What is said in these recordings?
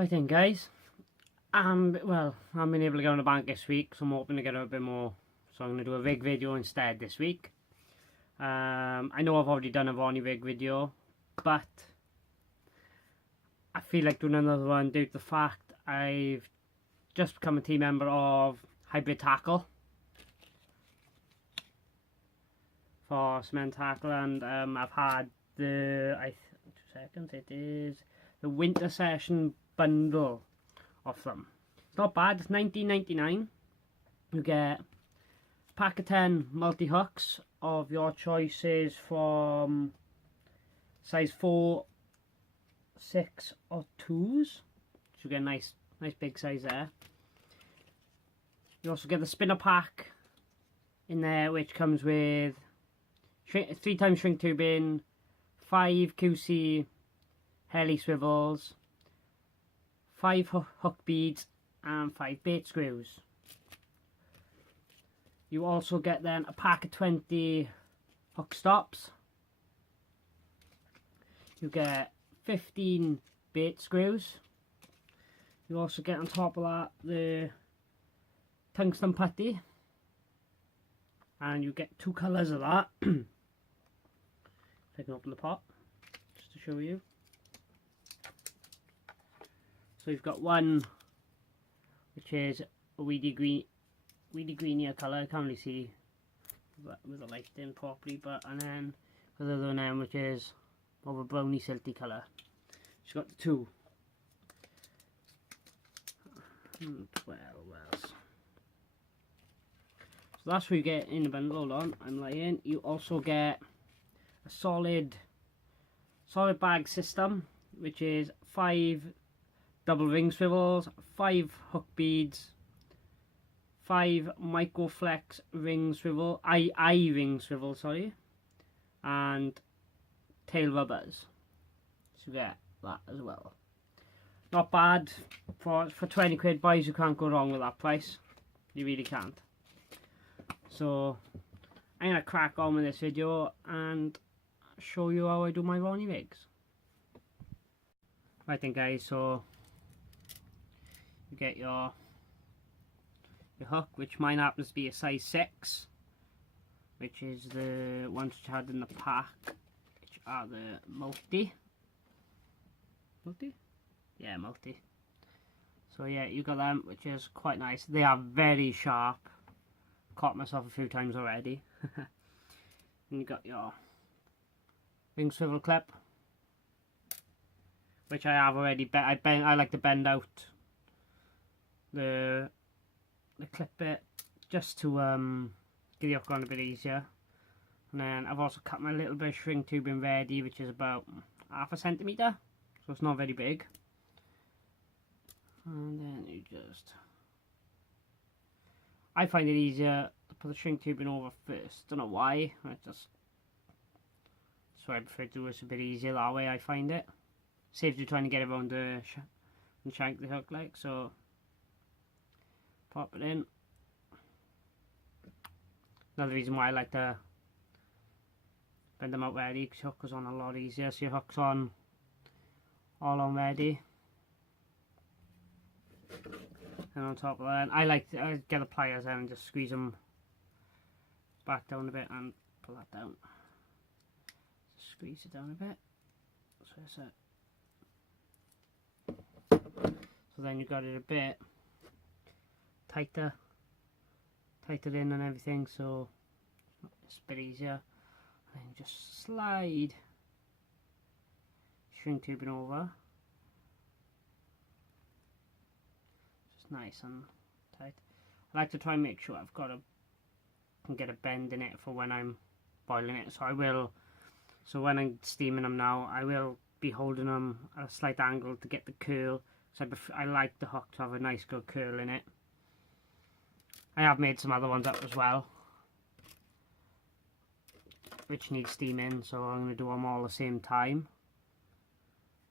Right then guys, well, I've been able to get on the bank this week, so I'm hoping to get a bit more, so I'm going to do a rig video instead this week. I know I've already done a Ronnie rig video, but I feel like doing another one due to the fact I've just become a team member of Hybrid Takle for cement tackle, and I've had the, 2 seconds, it is the winter session bundle of them. It's not bad, it's $19.99. You get a pack of 10 multi-hooks of your choices from size 4, 6 or 2s. So you get a nice big size there. You also get the spinner pack in there, which comes with 3 times shrink tubing, 5 QC heli swivels, 5 hook beads and 5 bait screws. You also get then a pack of 20 hook stops. You get 15 bait screws. You also get on top of that the tungsten putty, and you get 2 colours of that. I can open the pot just to show you. So you've got one which is a weedy greenier colour. I can't really see with the light in properly, but and then the other one which is more of a browny silty colour. She's got the 2. 12 wells. So that's what you get in the bundle. Hold on, I'm lying. You also get a solid bag system, which is 5 double ring swivels, 5 hook beads, 5 microflex ring swivel, eye ring swivel, sorry, and tail rubbers. So you get that as well. Not bad for 20 quid, boys. You can't go wrong with that price. You really can't. So I'm gonna crack on with this video and show you how I do my Ronnie rigs. Right then guys, so you get your hook, which mine happens to be a size 6, which is the ones which I had in the pack, which are the multi. Yeah, multi. So yeah, you got them, which is quite nice. They are very sharp. Caught myself a few times already. And you got your ring swivel clip, which I have already. I like to bend out the clip bit just to get the hook on a bit easier. And then I've also cut my little bit of shrink tubing ready, which is about 1/2 centimetre, so it's not very big. And then you just, I find it easier to put the shrink tubing over first. Don't know why. That's why I prefer to do this a bit easier that way. I find it saves you trying to get it around the shank of the hook, like so. Pop it in. Another reason why I like to bend them out ready, because your hook goes on a lot easier. So your hook's on all on ready. And on top of that, I get the pliers out and just squeeze them back down a bit and pull that down. Just squeeze it down a bit. So that's it. So then you got it a bit tighter in and everything, so it's a bit easier. And then just slide shrink tubing over. Nice and tight. I like to try and make sure I've got can get a bend in it for when I'm boiling it. So I will. So when I'm steaming them now, I will be holding them at a slight angle to get the curl. So I like the hook to have a nice good curl in it. I have made some other ones up as well, which need steaming. So I'm going to do them all at the same time.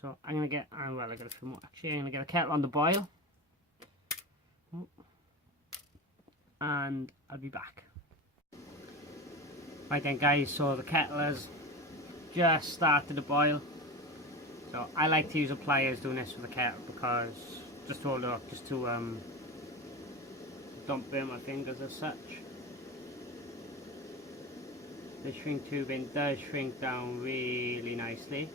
So I'm going to get. Well, I got a few more. Actually, I'm going to get a kettle on the boil. And I'll be back. Right then guys, so the kettle has just started to boil. So I like to use the pliers doing this with the kettle because just to hold it up, just to don't burn my fingers as such. The shrink tubing does shrink down really nicely.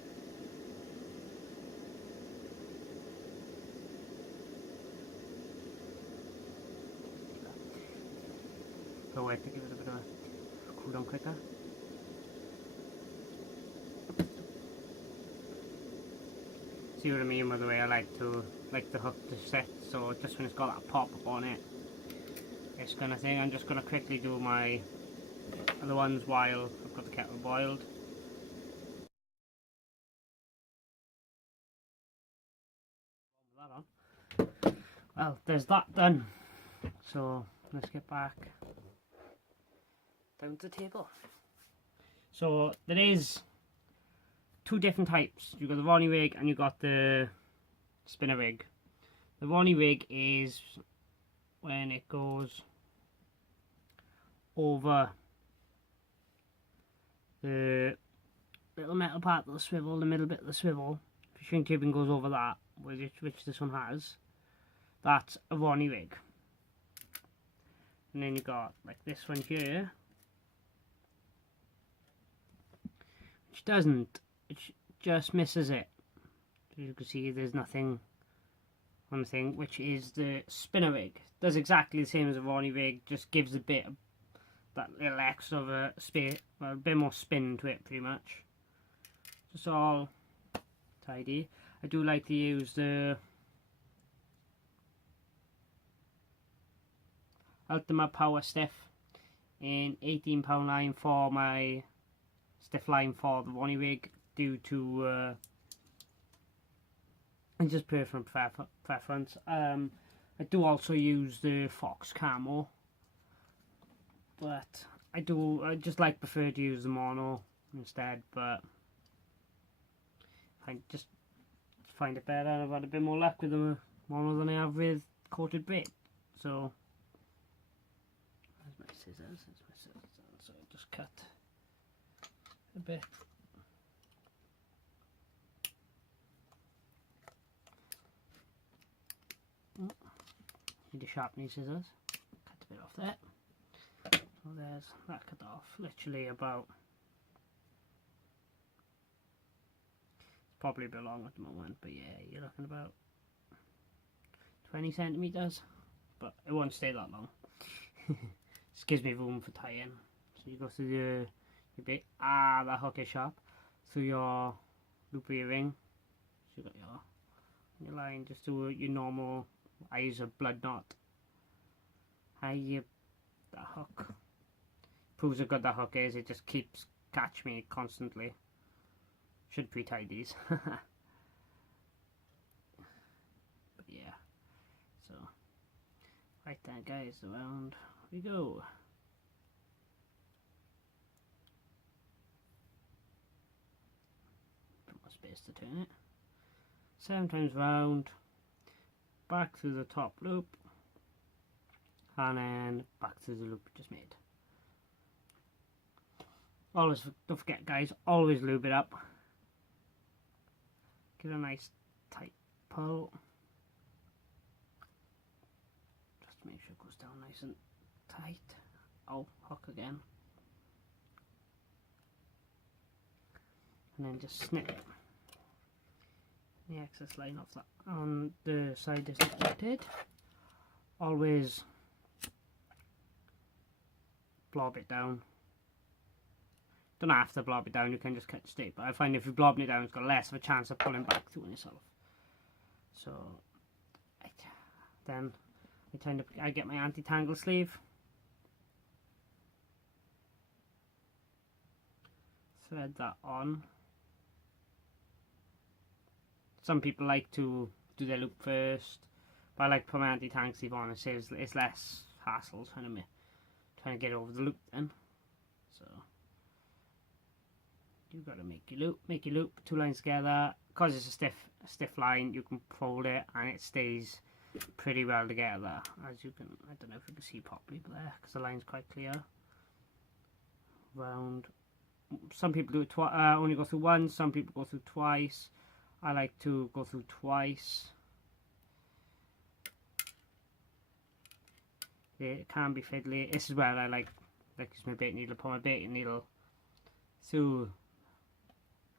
Go away to give it a bit of a cool down quicker. See what I mean by the way I like the hook to set, so just when it's got that pop up on it, this kind of thing. I'm just going to quickly do my other ones while I've got the kettle boiled. Well, there's that done. So let's get back down to the table. So there is two different types. You've got the Ronnie rig and you've got the spinner rig. The Ronnie rig is when it goes over the little metal part of the swivel, the middle bit of the swivel. If your shrink tubing goes over that, which this one has, that's a Ronnie rig. And then you got like this one here, which doesn't, it just misses it. As you can see, there's nothing on the thing, which is the spinner rig. Does exactly the same as a Ronnie rig, just gives a bit of that little extra of a bit more spin to it, pretty much. Just all tidy. I do like to use the Ultimate Power Stiff in 18-pound line for my stiff line for the Ronnie rig, due to it's just personal preference. I do also use the Fox Camo, but I just prefer to use the mono instead, but I just find it better. I've had a bit more luck with the mono than I have with coated braid. So there's my scissors, so I just cut a bit. Need to sharpen these scissors. Cut a bit off there. So there's that cut off. Literally about, it's probably a bit long at the moment, but yeah, you're looking about 20 centimeters, but it won't stay that long. This gives me room for tying. So you go through your bit. That hook is sharp. Through your loop of your ring. So you got your line. Just do your normal. I use a blood knot. That hook proves how good that hook is. It just keeps catch me constantly. Should pre-tie these. But yeah, so right then guys, around we go. Bit more space to turn it. 7 times round, back through the top loop, and then back through the loop we just made. Always, don't forget guys, always lube it up. Give it a nice tight pull, just to make sure it goes down nice and tight. Oh, hook again. And then just snip the excess line off that on the side is not knotted. Always blob it down. Don't have to blob it down, you can just cut it straight, but I find if you blob it down, it's got less of a chance of pulling back through on yourself. So then I get my anti-tangle sleeve, thread that on. Some people like to do their loop first, but I like to put my anti-tangle sleeve on. It's less hassle trying to get over the loop then. So you've got to make your loop, 2 lines together. Because it's a stiff line, you can fold it and it stays pretty well together. As you can, I don't know if you can see properly there because the line's quite clear. Round. Some people do it only go through once. Some people go through twice. I like to go through twice. It can be fiddly. This is where I like use my bait needle, put my bait needle through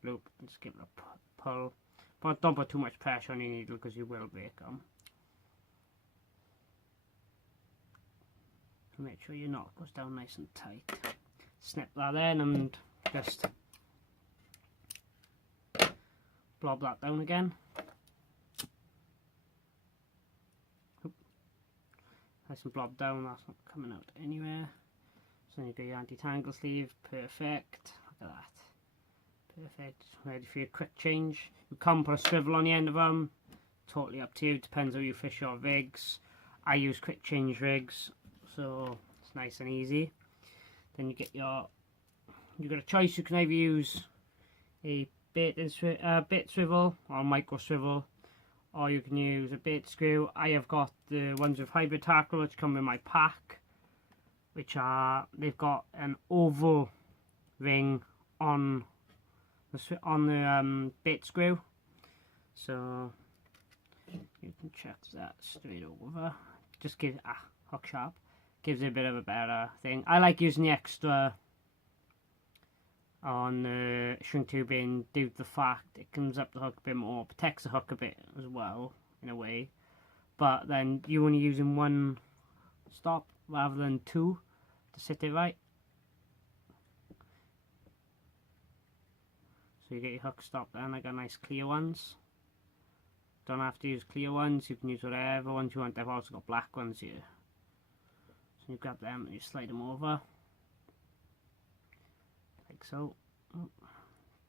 loop and just give it a pull. But don't put too much pressure on your needle because you will break them. Make sure your knot goes down nice and tight. Snip that in and just blob that down again. Nice and blob down, that's not coming out anywhere. So then you get your anti-tangle sleeve, perfect. Look at that. Perfect, ready for your quick change. You can put a swivel on the end of them, totally up to you, depends how you fish your rigs. I use quick change rigs, so it's nice and easy. Then you get you've got a choice. You can either use a bait swivel or a micro swivel, or you can use a bait screw. I have got the ones with hybrid takle which come in my pack, which are, they've got an oval ring on the bait screw, so you can check that straight over. Just give hook sharp, gives it a bit of a better thing. I like using the extra on the shrink tubing due to the fact it comes up the hook a bit more, protects the hook a bit as well in a way, but then you're only using one stop rather than two to sit it right. So you get your hook stop there, and I got nice clear ones. Don't have to use clear ones, you can use whatever ones you want. I've also got black ones here. So you grab them and you slide them over. Like so.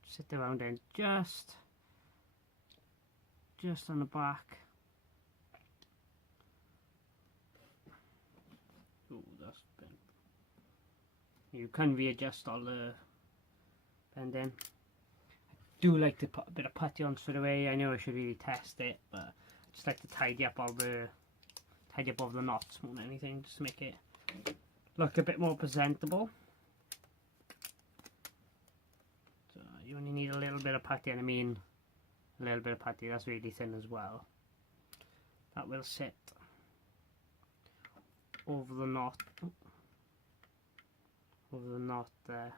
Sit around then just on the back. Oh, that's bent. You can readjust all the bending. I do like to put a bit of putty on straight away. I know I should really test it, but I just like to tidy up all the knots more than anything, just to make it look a bit more presentable. So you only need a little bit of putty, and I mean a little bit of putty, that's really thin as well. That will sit over the knot. Over the knot there.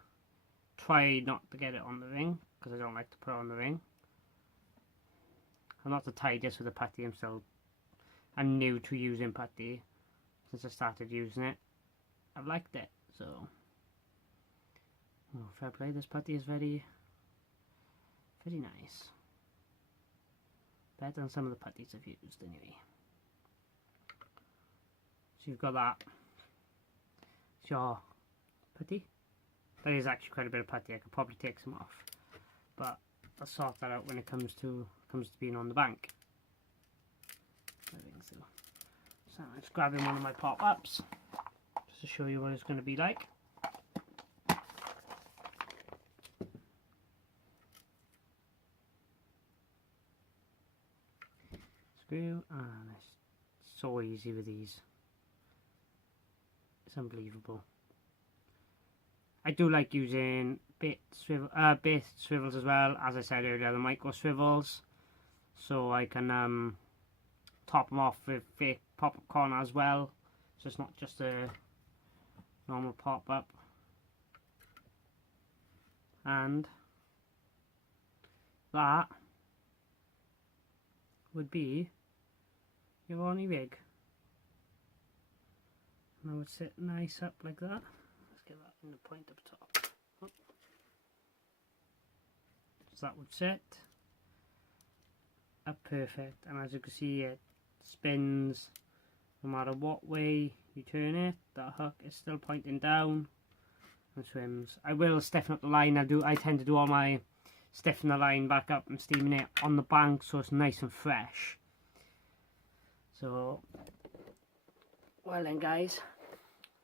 Try not to get it on the ring, because I don't like to put it on the ring. I'm not the tidiest with the putty. I'm new to using putty. Since I started using it, I've liked it, so fair play. This putty is very nice, better than some of the putties I've used anyway. So you've got that. It's your putty. That is actually quite a bit of putty. I could probably take some off, but I'll sort that out when it comes to being on the bank. I think so. So I'm just grabbing one of my pop-ups just to show you what it's going to be like. Screw, and it's so easy with these. It's unbelievable. I do like using bait swivels as well, as I said earlier, the micro swivels, so I can top them off with fake pop-up corner as well, so it's not just a normal pop-up. And that would be your Ronnie rig. And I would sit nice up like that. Let's get that in the point up top. So that would sit up perfect, and as you can see, it spins no matter what way you turn it. That hook is still pointing down and swims. I will stiffen up the line. I tend to do all my stiffen the line back up and steaming it on the bank so it's nice and fresh. So well then guys,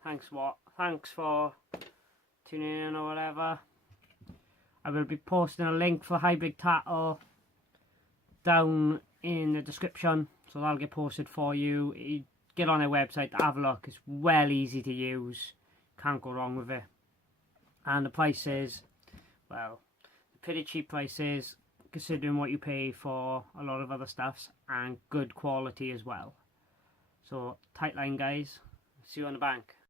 thanks for tuning in or whatever. I will be posting a link for hybrid takle down in the description, so that'll get posted for you. You get on their website, have a look. It's well easy to use, can't go wrong with it. And the prices, well, pretty cheap prices considering what you pay for a lot of other stuffs, and good quality as well. So tight line, guys. See you on the bank.